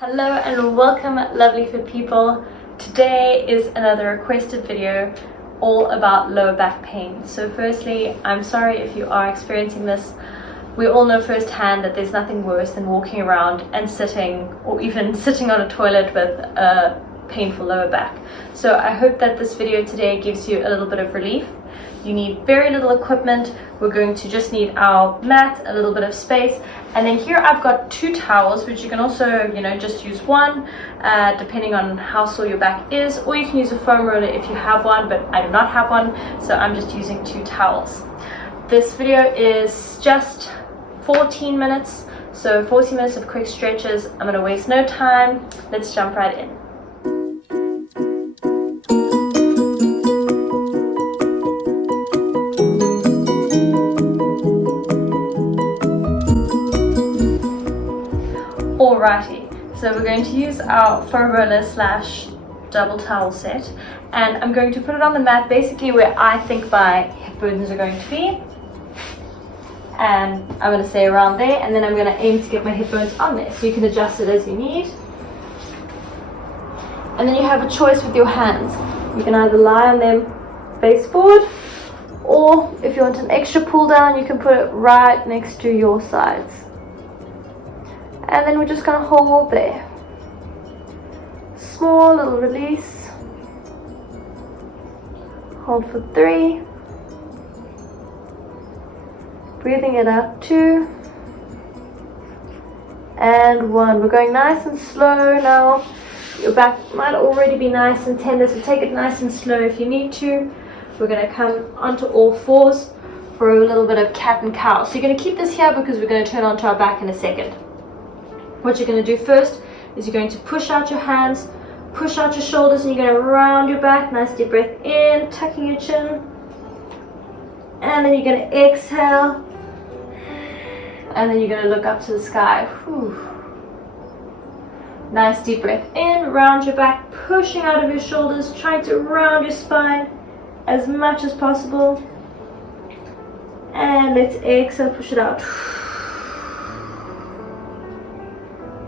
Hello and welcome, lovely fit people. Today is another requested video all about lower back pain. So firstly, I'm sorry if you are experiencing this. We all know firsthand that there's nothing worse than walking around and sitting, or even sitting on a toilet with a painful lower back. So I hope that this video today gives you a little bit of relief. You need very little equipment. We're going to just need our mat, a little bit of space, and then here I've got 2 towels, which you can also, just use one, depending on how sore your back is, or you can use a foam roller if you have one, but I do not have one, so I'm just using 2 towels. This video is just 14 minutes, so 40 minutes of quick stretches. I'm going to waste no time. Let's jump right in. Alrighty, so we're going to use our foam roller / double towel set, and I'm going to put it on the mat basically where I think my hip bones are going to be, and I'm going to say around there, and then I'm going to aim to get my hip bones on there, so you can adjust it as you need. And then you have a choice with your hands. You can either lie on them face forward, or if you want an extra pull down, you can put it right next to your sides. And then we're just going to hold there. Small little release. Hold for 3. Breathing it out 2. And 1. We're going nice and slow now. Your back might already be nice and tender, so take it nice and slow if you need to. We're going to come onto all fours for a little bit of cat and cow. So you're going to keep this here because we're going to turn onto our back in a second. What you're going to do first is you're going to push out your hands, push out your shoulders, and you're going to round your back. Nice deep breath in, tucking your chin. And then you're going to exhale. And then you're going to look up to the sky. Whew. Nice deep breath in, round your back, pushing out of your shoulders, trying to round your spine as much as possible. And let's exhale, push it out.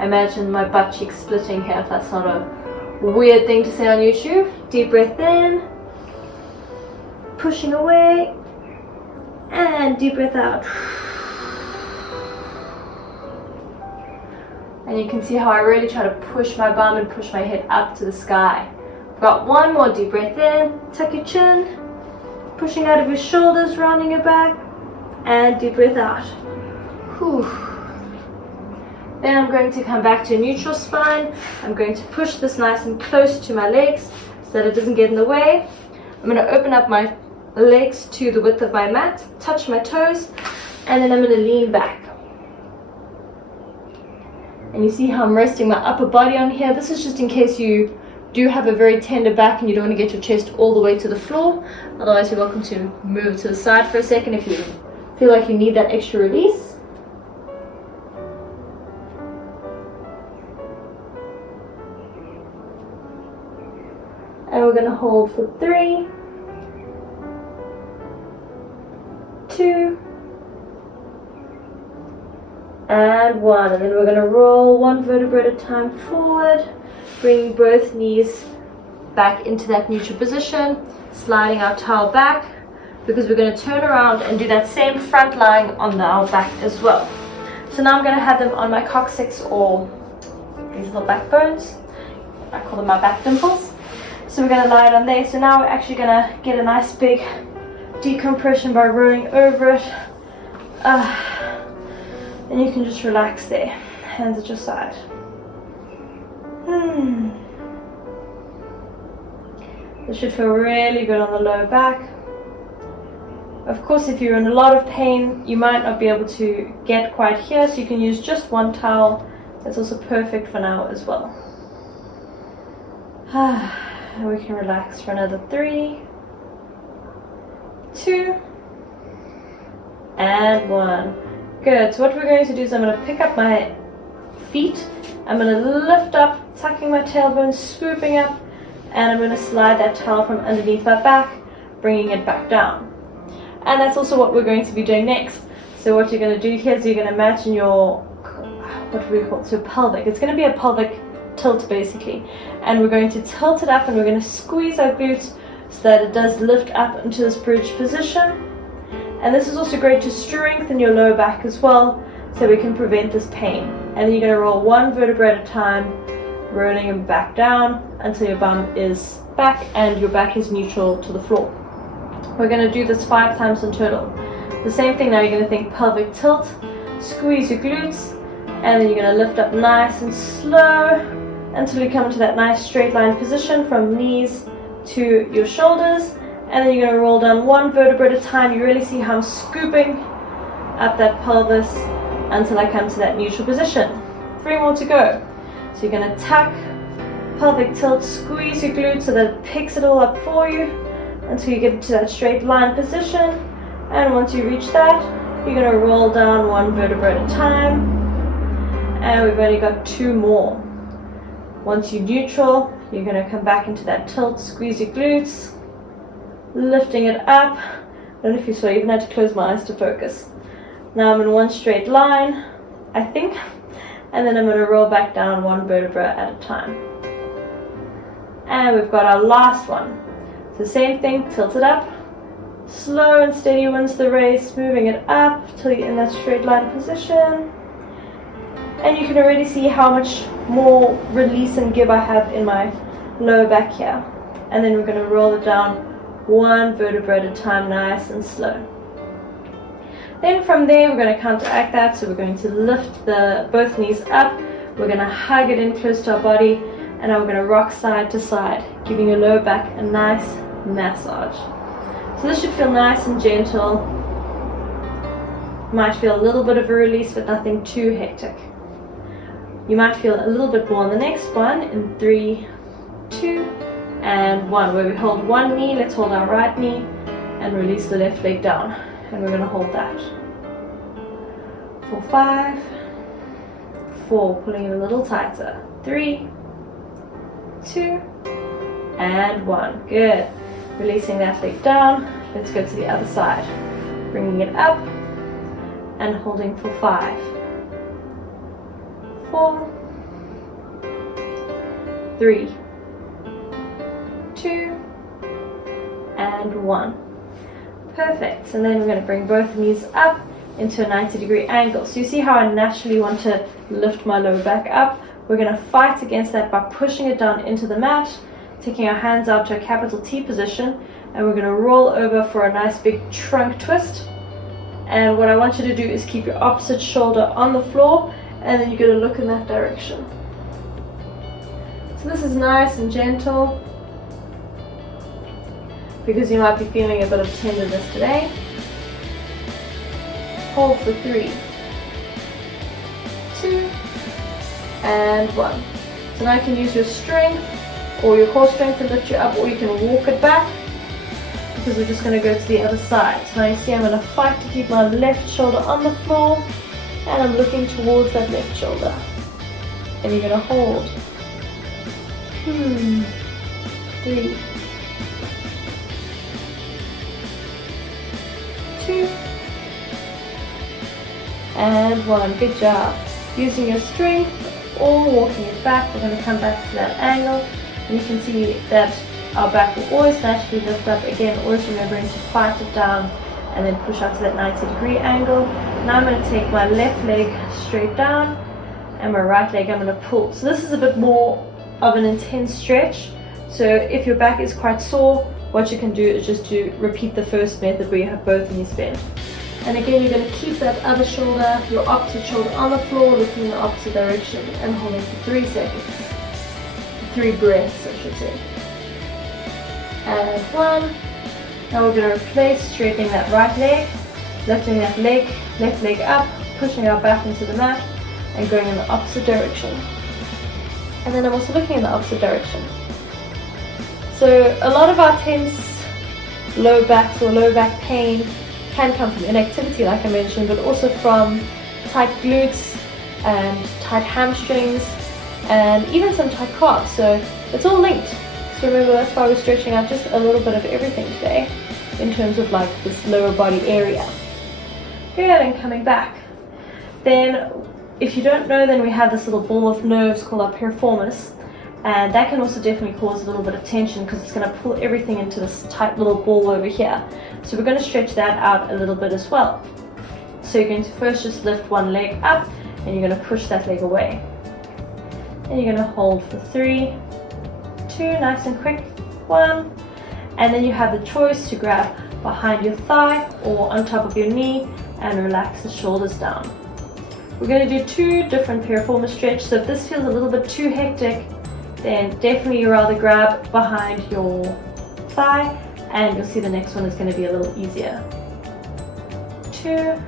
Imagine my butt cheeks splitting here if that's not a weird thing to say on YouTube. Deep breath in, pushing away, and deep breath out. And you can see how I really try to push my bum and push my head up to the sky. Got one more deep breath in, tuck your chin, pushing out of your shoulders, rounding your back, and deep breath out. Whew. Then I'm going to come back to a neutral spine. I'm going to push this nice and close to my legs so that it doesn't get in the way. I'm going to open up my legs to the width of my mat, touch my toes, and then I'm going to lean back. And you see how I'm resting my upper body on here. This is just in case you do have a very tender back and you don't want to get your chest all the way to the floor. Otherwise, you're welcome to move to the side for a second if you feel like you need that extra release. And we're going to hold for 3, 2, and 1. And then we're going to roll 1 vertebra at a time forward, bringing both knees back into that neutral position, sliding our towel back, because we're going to turn around and do that same front lying on our back as well. So now I'm going to have them on my coccyx, or these little back bones. I call them my back dimples. So we're going to lie it on there. So now we're actually going to get a nice big decompression by rolling over it. And you can just relax there. Hands at your side. This should feel really good on the lower back. Of course, if you're in a lot of pain, you might not be able to get quite here, so you can use just 1 towel. That's also perfect for now as well. And we can relax for another 3, 2, and 1. Good. So what we're going to do is I'm going to pick up my feet. I'm going to lift up, tucking my tailbone, swooping up, and I'm going to slide that towel from underneath my back, bringing it back down. And that's also what we're going to be doing next. So what you're going to do here is you're going to imagine your what do we call it? So pelvic. It's going to be a pelvic tilt basically, and we're going to tilt it up and we're going to squeeze our glutes so that it does lift up into this bridge position. And this is also great to strengthen your lower back as well, so we can prevent this pain. And then you're going to roll one vertebra at a time, rolling them back down until your bum is back and your back is neutral to the floor. We're going to do this 5 times in total. The same thing now, you're going to think pelvic tilt, squeeze your glutes, and then you're going to lift up nice and slow until you come into that nice straight line position from knees to your shoulders. And then you're going to roll down one vertebra at a time. You really see how I'm scooping up that pelvis until I come to that neutral position. 3 more to go. So you're going to tuck, pelvic tilt, squeeze your glutes so that it picks it all up for you until you get to that straight line position. And once you reach that, you're going to roll down one vertebra at a time. And we've only got 2 more. Once you're neutral, you're going to come back into that tilt, squeeze your glutes, lifting it up. I don't know if you saw, I even had to close my eyes to focus. Now I'm in one straight line, I think, and then I'm going to roll back down one vertebra at a time. And we've got our last one. So same thing, tilt it up, slow and steady wins the race, moving it up till you're in that straight line position. And you can already see how much more release and give I have in my lower back here. And then we're going to roll it down one vertebra at a time, nice and slow. Then from there we're going to counteract that, so we're going to lift both knees up, we're going to hug it in close to our body, and now we're going to rock side to side, giving your lower back a nice massage. So this should feel nice and gentle. You might feel a little bit of a release, but nothing too hectic. You might feel a little bit more on the next one in 3, 2, and 1, where we hold one knee. Let's hold our right knee and release the left leg down, and we're going to hold that for 5, 4, pulling it a little tighter, 3, 2, and 1. Good. Releasing that leg down. Let's go to the other side, bringing it up and holding for 5, 4, 3, 2, and 1. Perfect. And then we're going to bring both knees up into a 90-degree angle. So you see how I naturally want to lift my lower back up. We're going to fight against that by pushing it down into the mat, taking our hands out to a capital T position, and we're going to roll over for a nice big trunk twist. And what I want you to do is keep your opposite shoulder on the floor, and then you're going to look in that direction. So this is nice and gentle, because you might be feeling a bit of tenderness today. Hold for 3, 2, and 1. So now you can use your strength or your core strength to lift you up, or you can walk it back, because we're just going to go to the other side. So now you see I'm going to fight to keep my left shoulder on the floor, and I'm looking towards that left shoulder. And you're going to hold. 3, 2, and 1. Good job. Using your strength or walking it back, we're going to come back to that angle. And you can see that our back will always naturally lift up. Again, always remembering to fight it down and then push out to that 90-degree angle. Now I'm going to take my left leg straight down, and my right leg I'm going to pull. So this is a bit more of an intense stretch. So if your back is quite sore, what you can do is just to repeat the first method where you have both knees bent. And again, you're going to keep that other shoulder, your opposite shoulder on the floor, looking in the opposite direction, and holding for 3 seconds. 3 breaths, I should say. And 1. Now we're going to replace straightening that right leg, lifting that left leg up, pushing our back into the mat, and going in the opposite direction. And then I'm also looking in the opposite direction. So a lot of our tense low backs or low back pain can come from inactivity, like I mentioned, but also from tight glutes and tight hamstrings and even some tight calves. So it's all linked. So remember, that's why we're stretching out just a little bit of everything today in terms of like this lower body area. Good, and coming back. Then if you don't know, then we have this little ball of nerves called our piriformis, and that can also definitely cause a little bit of tension because it's going to pull everything into this tight little ball over here. So we're going to stretch that out a little bit as well. So you're going to first just lift one leg up, and you're going to push that leg away. And you're going to hold for 3, 2, nice and quick, 1, and then you have the choice to grab behind your thigh or on top of your knee and relax the shoulders down. We're going to do 2 different piriformis stretch, so if this feels a little bit too hectic, then definitely you rather grab behind your thigh, and you'll see the next one is going to be a little easier. 2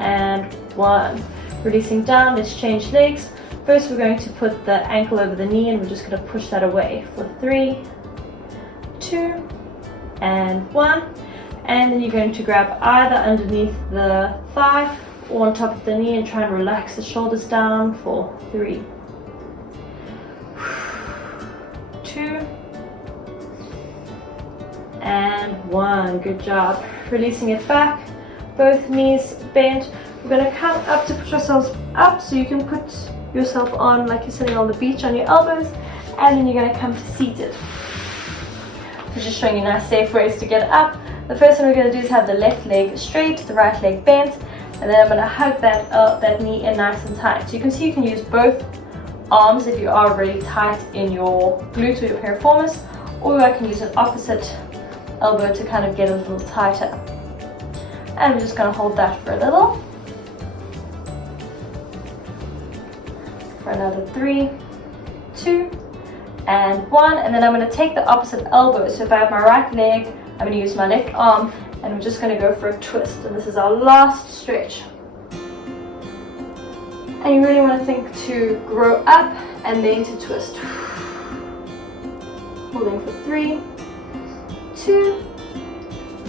and 1. Releasing down, let's change legs. First we're going to put the ankle over the knee, and we're just going to push that away for 3, 2 and 1. And then you're going to grab either underneath the thigh or on top of the knee and try and relax the shoulders down for 3, 2 and 1. Good job. Releasing it back, both knees bent. We're going to come up to push ourselves up, so you can put yourself on like you're sitting on the beach on your elbows, and then you're going to come to seated. So just showing you nice safe ways to get up. The first thing we're going to do is have the left leg straight, the right leg bent, and then I'm going to hug that knee in nice and tight. So you can see you can use both arms if you are really tight in your glutes or your piriformis, or I can use an opposite elbow to kind of get a little tighter. And we're just going to hold that for a little. For another 3, 2 and 1, and then I'm going to take the opposite elbow. So if I have my right leg, I'm going to use my left arm, and we're just going to go for a twist, and this is our last stretch. And you really want to think to grow up and then to twist. Holding for 3, 2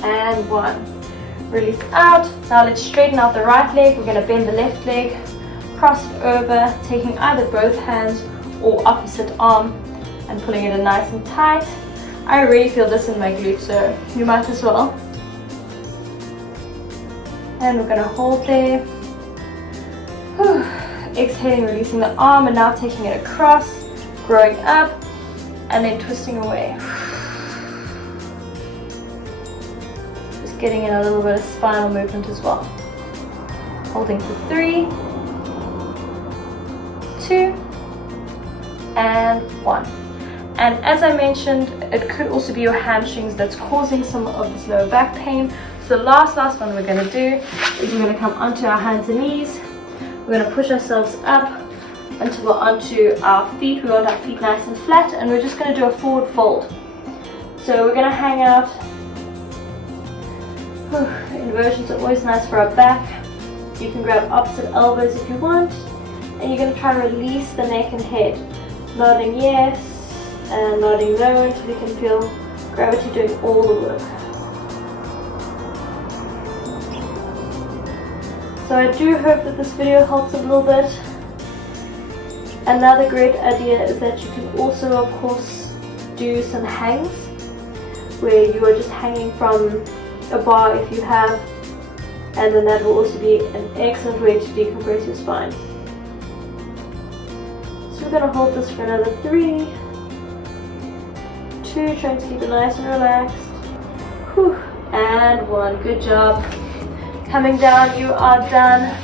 and 1. Release out. Now let's straighten out the right leg. We're going to bend the left leg, cross it over, taking either both hands or opposite arm and pulling it in nice and tight. I really feel this in my glute, so you might as well. And we're going to hold there. Whew. Exhaling, releasing the arm, and now taking it across, growing up, and then twisting away. Just getting in a little bit of spinal movement as well. Holding for 3, 2 and 1. And as I mentioned, it could also be your hamstrings that's causing some of this lower back pain. So the last one we're going to do is we're going to come onto our hands and knees. We're going to push ourselves up until we're onto our feet. We want our feet nice and flat, and we're just going to do a forward fold. So we're going to hang out. Inversions are always nice for our back. You can grab opposite elbows if you want, and you're going to try and release the neck and head, nodding yes and nodding no until you can feel gravity doing all the work. So I do hope that this video helps a little bit. Another great idea is that you can also, of course, do some hangs where you are just hanging from a bar if you have, and then that will also be an excellent way to decompress your spine. So we're going to hold this for another 3, 2, trying to keep it nice and relaxed. Whew. And 1. Good job. Coming down, you are done.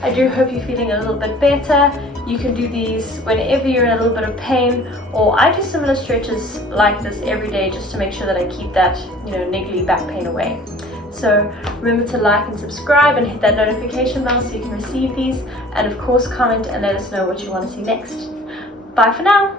I do hope you're feeling a little bit better. You can do these whenever you're in a little bit of pain, or I do similar stretches like this every day just to make sure that I keep that, niggly back pain away. So remember to like and subscribe and hit that notification bell so you can receive these, and of course comment and let us know what you want to see next. Bye for now.